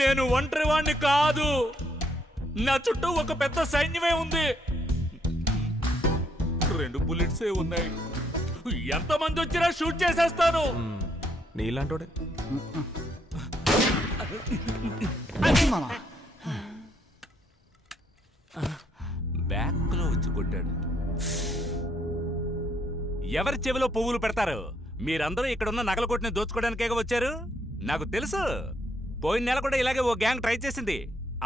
నేను ఒంటరి వాణ్ణి కాదు, నా చుట్టూ ఒక పెద్ద సైన్యమే ఉంది. 2 బుల్లెట్సే ఉన్నాయి. ఎంతమంది వచ్చినా షూట్ చేసేస్తాను. నీలాంటోడే బ్యాక్ లో వచ్చి కొట్టాడు. ఎవరి చెవిలో పువ్వులు పెడతారు? మీరందరూ ఇక్కడున్న నగల కొట్టిని దోచుకోవడానికే వచ్చారు. నాకు తెలుసు, పోయిన నెల కూడా ఇలాగే ఓ గ్యాంగ్ ట్రై చేసింది.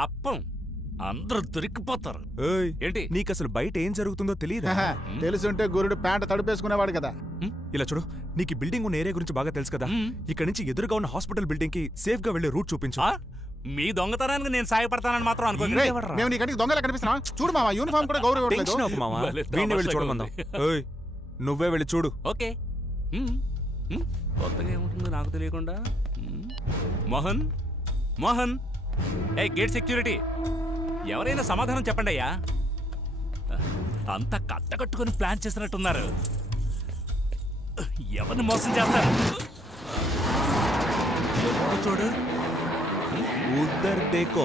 అప్పం అందరూ దొరికిపోతారు. ఏంటి నీకు అసలు బయట ఏం జరుగుతుందో తెలియదు? తెలుసుంటే గురుడు ప్యాంట తడిపేసుకునేవాడు కదా. ఇలా చూడు, నీకు బిల్డింగ్ ఉన్న ఏరియా గురించి బాగా తెలుసు కదా. ఇక్కడ నుంచి ఎదురుగా ఉన్న హాస్పిటల్ బిల్డింగ్ కి సేఫ్ గా వెళ్లే రూట్ చూపించు. మీ దొంగతనానికి నేను సాయపడతానని మాత్రం అనుకోండి. మేము నీ కంటికి దొంగలా కనిపిస్తున్నా? చూడు మావా, యూనిఫామ్ కూడా గౌరవం. నువ్వే వెళ్ళి చూడు. ఓకే, కొత్తగా ఏముంటుందో నాకు తెలియకుండా. మోహన్, మోహన్, ఏ గేట్ సెక్యూరిటీ, ఎవరైనా సమాధానం చెప్పండి అయ్యా. అంతా కట్టకట్టుకుని ప్లాన్ చేసినట్టున్నారు. ఎవరిని మోసం చేస్తారు? చూడు, ఉద్దర్ దేకో.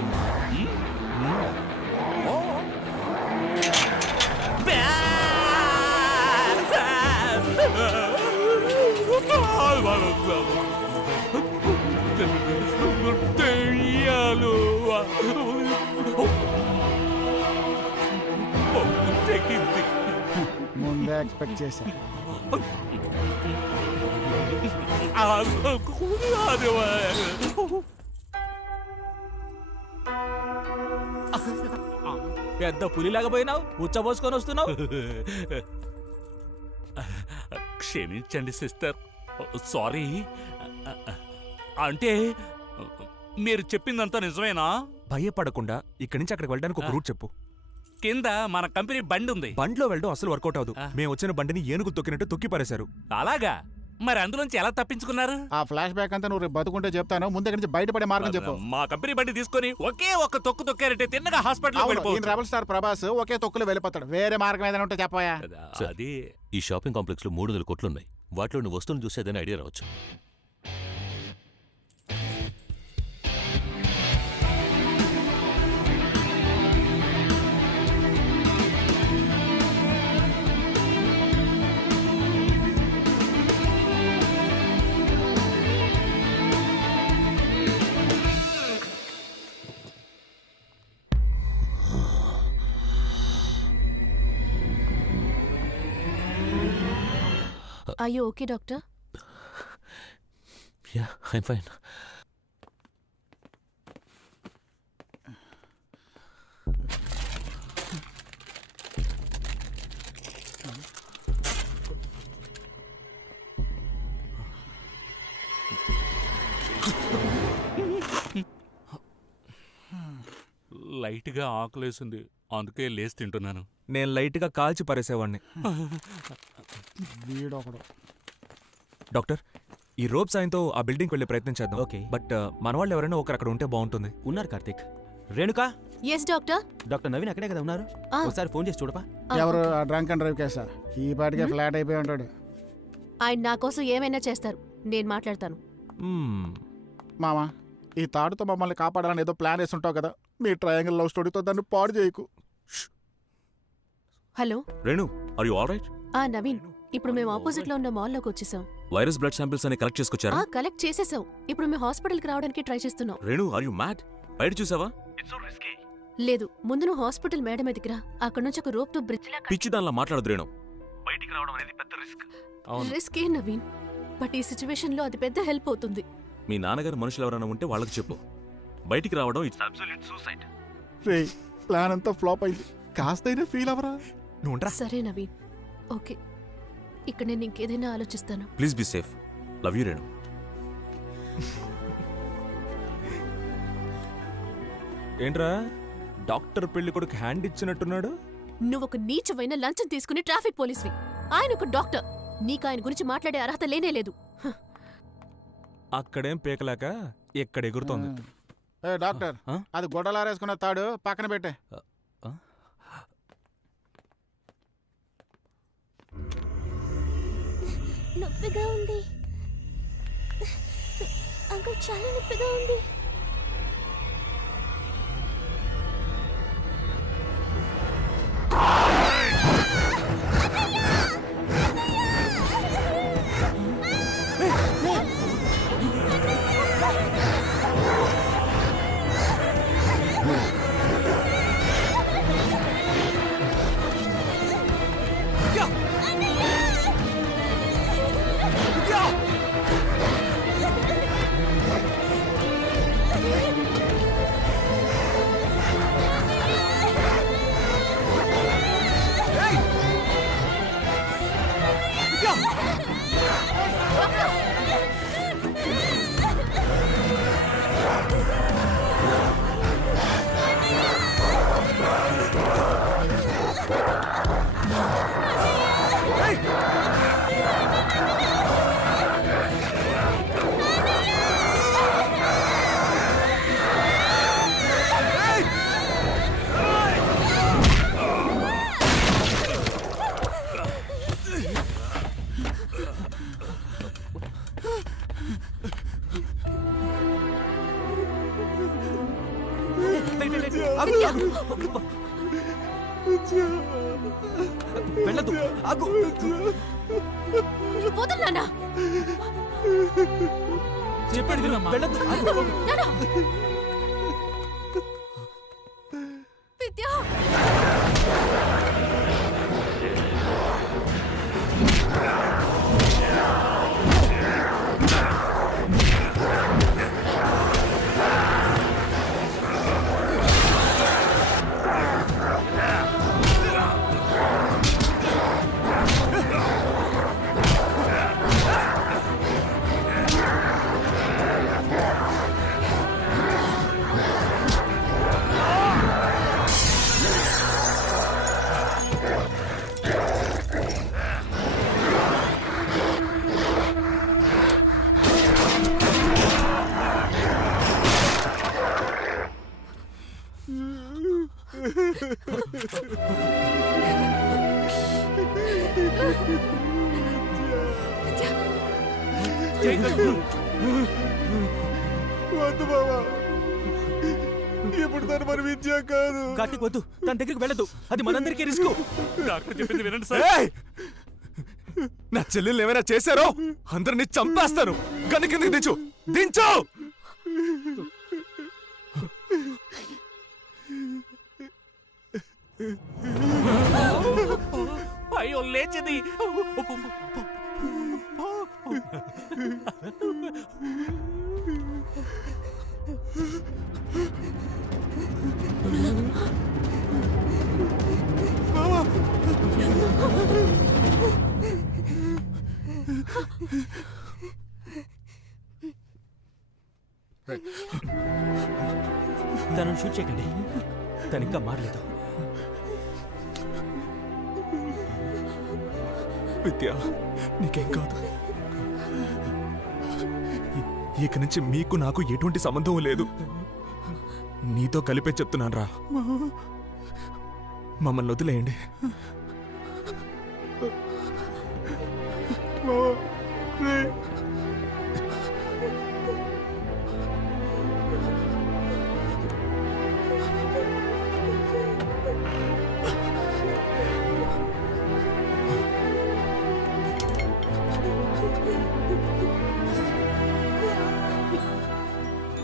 ముందే ఎక్స్పెక్ట్ చేశా. పెద్ద పులిలాగా పోయినావు, ఉచ్చబోసుకొని వస్తున్నావు. క్షమించండి సిస్టర్, సారీ. అంటే మీరు చెప్పిందంతా నిజమేనా? భయపడకుండా ఇక్కడి నుంచి అక్కడికి వెళ్ళడానికి ఒక రూట్ చెప్పు. కింద మన కంపెనీ బండి ఉంది. బండిలో వెళ్ళడం అసలు వర్కౌట్ అవదు. మేము వచ్చిన బండిని ఏనుగు తొక్కినట్టు తొక్కి పారేశారు. అలాగా? మరి అందులోంచి ఎలా తప్పించుకున్నారు? ఆ ఫ్లాష్ బ్యాక్ అంతా నువ్వు బతుకుంటే చెప్తాను, ముందు నుంచి బయటపడే మార్గం చెప్పు. మా కంపెనీ బండి తీసుకొని ఒకే ఒక్క తొక్కు తొక్కారంటే తిన్నగా హాస్పిటల్. రెబల్ స్టార్ ప్రభాస్ ఒకే తొక్కులు వెళ్ళిపోతాడు. వేరే మార్గం ఏదైనా ఉంటే చెప్పాయా? అది ఈ షాపింగ్ కాంప్లెక్స్ లో 300 కోట్లున్నాయి. వాటిలో నువ్వు వస్తువులు చూసి ఏదైనా ఐడియా రావచ్చు. Are you okay, doctor? Yeah, I'm fine. Light గా ఆకలేసింది, అందుకే లేసి తింటున్నాను. నేను లైట్ గా కాల్చి పారేసేవాడిని. డాక్టర్, ఈ రోప్ సాయంతో ఆ బిల్డింగ్ వెళ్ళే ప్రయత్నం చేద్దాం. ఓకే, బట్ మన వాళ్ళు ఎవరైనా ఒకరు అక్కడ ఉంటే బాగుంటుంది. ఉన్నారు Karthik. Renuka? Yes doctor. Doctor Naveen అక్కడే కదా ఉన్నారు, ఒకసారి ఫోన్ చేసి చూడపా. ఎవరు? డ్రంక్ అండ్ డ్రైవ్ కేసా? ఈ పాటికే ఫ్లాట్ అయిపోయి ఉంటాడు. ఆయన నా కోసం ఏమైనా చేస్తారు, నేను మాట్లాడతాను. మామా, ఈ తాడుతో మమ్మల్ని కాపాడాలని ఏదో ప్లాన్ వేసి ఉంటావు కదా. మీ ట్రయాంగిల్ లవ్ స్టోరీతో దాన్ని పాడు చేయకు. Hello Renu, are you all right? Naveen, ఇప్పుడు మేము ఆపోజిట్ లో ఉన్న మాల్లోకి వచ్చేసాం. వైరస్ బ్లడ్ శాంపిల్స్ అని కలెక్ట్ చేసుకొచ్చారా? కలెక్ట్ చేసేసాం. ఇప్పుడు మేము హాస్పిటల్కి రావడానికి ట్రై చేస్తున్నాం. Renu, are you mad? బయట చూసావా? లేదు, ముందు నువ్వు హాస్పిటల్ మేడ మీదకి రా. అక్కడ నుంచి ఒక రోప్ తో బ్రిడ్జ్ లా. పిచ్చి దానిలా మాట్లాడదు రేణు. బయటికి రావడం అనేది పెద్ద risk. Risk A Naveen, but ఈ సిచ్యువేషన్ లో అది పెద్ద హెల్ప్ అవుతుంది. మీ నాన్నగారు మనుషులు ఎవరైనా ఉంటే వాళ్ళకి చెప్పు. బయటికి రావడం it's absolute suicide. Ray, plan అంతా ఫ్లాప్ అయింది. కాస్తైనా ఫీల్ అవరా? సరే నవీన్, ఓకే. ఇక్కడ నేను ఇంకేదైనా ఆలోచిస్తాను. Please be safe. Love you Renu. ఏంట్రా, డాక్టర్ పెళ్లి కొడుకు హ్యాండ్ ఇచ్చినట్టున్నాడు? నువ్వు ఒక నీచమైన లంచం తీసుకుని ట్రాఫిక్ పోలీస్వి, ఆయన ఒక డాక్టర్. నీకు ఆయన గురించి మాట్లాడే అర్హత లేనే లేదు. అక్కడేం పీకలాక ఎక్కడ ఎగురుతోంది. డాక్టర్, అది గొడవలారేసుకున్న తాడు పక్కన పెట్టే. నొప్పిగా ఉంది. అంకుల్ చాలా నొప్పిగా ఉంది. వెళ్ళదు, ఆగు. వదులు నాన్న. చెప్పేది విను, వెళ్ళదు, ఆగు. నాన్న. విద్య. వద్దు బావా, ఇప్పుడు తను మరి విద్య కాదు. కార్తీక్ వద్దు, తన దగ్గరికి వెళ్ళదు, అది మనందరికీ రిస్క్. డాక్టర్ చెప్పింది వినండి సార్. ఏయ్! నా చెల్లెల్ని ఏమైనా చేశారో అందరినీ చంపేస్తాను. గని కిందకి దించు, దించు. అయ్యో లేచింది. తనను షూట్ చేయకండి, తను ఇంకా మారలేదు. విద్య, నీకేం కాదు. ఇక నుంచి మీకు నాకు ఎటువంటి సంబంధం లేదు. నీతో కలిపే చెప్తున్నాను రా. మమ్మల్ని వదిలేయండి.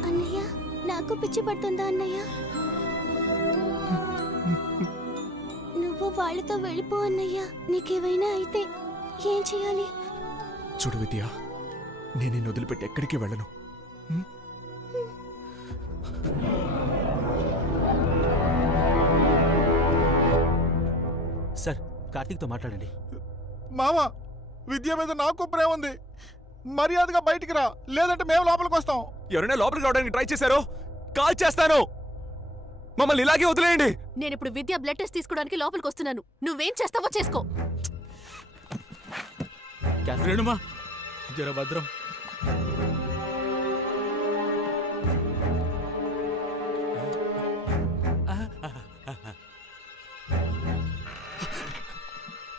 అన్నయ్య, నాకు పిచ్చి పడుతుందా అన్నయ్య? నువ్వు వాళ్ళతో వెళ్ళిపో అన్నయ్య. నీకేమైనా అయితే ఏం చేయాలి? చూడు విద్య, నేను నిన్ను వదిలిపెట్టి ఎక్కడికి వెళ్ళను. సార్, కార్తీక్తో మాట్లాడండి. మామ, విద్య మీద నాకు ప్రేమ ఉంది. మర్యాదగా బయటికి రా, లేదంటే మేము లోపలికి వస్తాం. ఎవరైనా లోపలికి రావడానికి ట్రై చేశారో కాల్ చేస్తాను. మమ్మల్ని ఇలాగే వదిలేయండి. నేను ఇప్పుడు విద్య బ్లడ్ టెస్ట్ తీసుకోవడానికి లోపలికి వస్తున్నాను. నువ్వేం చేస్తావో చేసుకో. రేణుమా, జర భద్రం.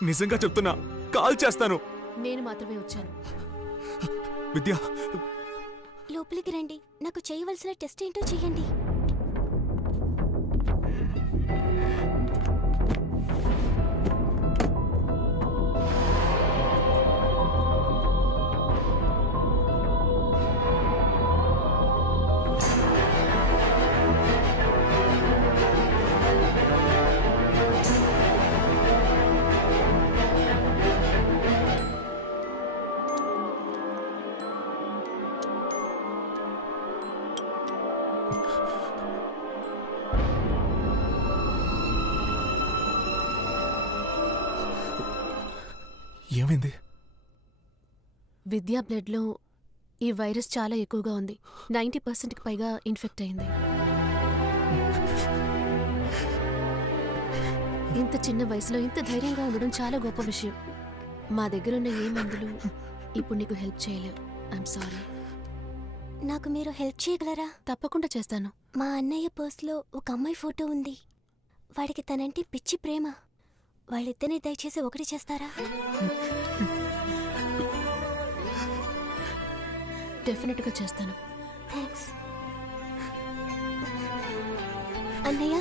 నిజంగా చెప్తున్నా, కాల్ చేస్తాను. నేను మాత్రమే వచ్చాను. విద్య, లోపలికి లోపలికి రండి. నాకు చేయవలసిన టెస్ట్ ఏంటో చేయండి. ఏమైంది? విద్యా బ్లడ్లో ఈ వైరస్ చాలా ఎక్కువగా ఉంది. 90%కి పైగా ఇన్ఫెక్ట్ అయింది. ఇంత చిన్న వయసులో ఇంత ధైర్యంగా ఉండడం చాలా గొప్ప విషయం. మా దగ్గరున్న ఏ మందులు ఇప్పుడు నీకు హెల్ప్ చేయలేవు. I'm sorry. నాకు మీరు హెల్ప్ చేయగలరా? తప్పకుండా చేస్తాను. మా అన్నయ్య పర్స్లో ఒక అమ్మాయి ఫోటో ఉంది. వాడికి తనంటే పిచ్చి ప్రేమ. వాళ్ళిద్దరిని దయచేసి ఒకటి చేస్తారా? డెఫినెట్గా చేస్తాను. థ్యాంక్స్ అన్నయ్య.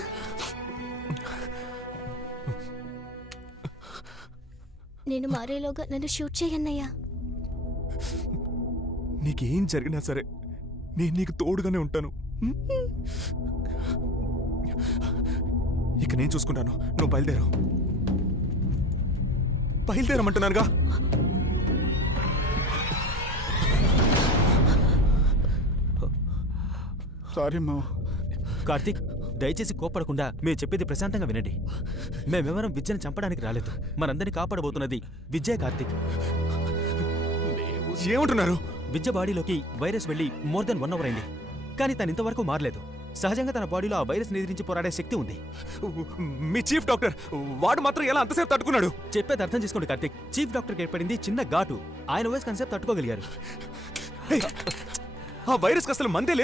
నేను మారేలోగా నన్ను షూట్ చేయన్నయ్యా. నీకేం జరిగినా సరే నేను నీకు తోడుగానే ఉంటాను. ఇక నేను చూసుకుంటాను. నువ్వు బయలుదేరు. బయలుదేరమంటున్నానుగా. సారీ మావా. కార్తీక్, దయచేసి కోపడకుండా మేము చెప్పేది ప్రశాంతంగా వినండి. మేమెవరం విద్యను చంపడానికి రాలేదు. మనందరినీ కాపాడబోతున్నది విద్యే. కార్తీక్, ఏమంటున్నారు? విద్య బాడీలోకి వైరస్ వెళ్ళి మోర్ దెన్ 1 అవర్ అయింది. కానీ తను ఇంతవరకు మారలేదు. సహజంగా తన బాడీలో ఆ వైరస్ ఎదిరించి పోరాడే శక్తి ఉంది. మీ చీఫ్ డాక్టర్ వాడు మాత్రం ఎలా అంతసేపు తట్టుకున్నాడు? చెప్పేది అర్థం చేసుకోండి కార్తీక్. చీఫ్ డాక్టర్కి ఏర్పడింది చిన్న ఘాటు. ఆయన వైరస్ కన్సెప్ట్ తట్టుకోగలిగారు. ఆ వైరస్ అసలు మందే లేదు.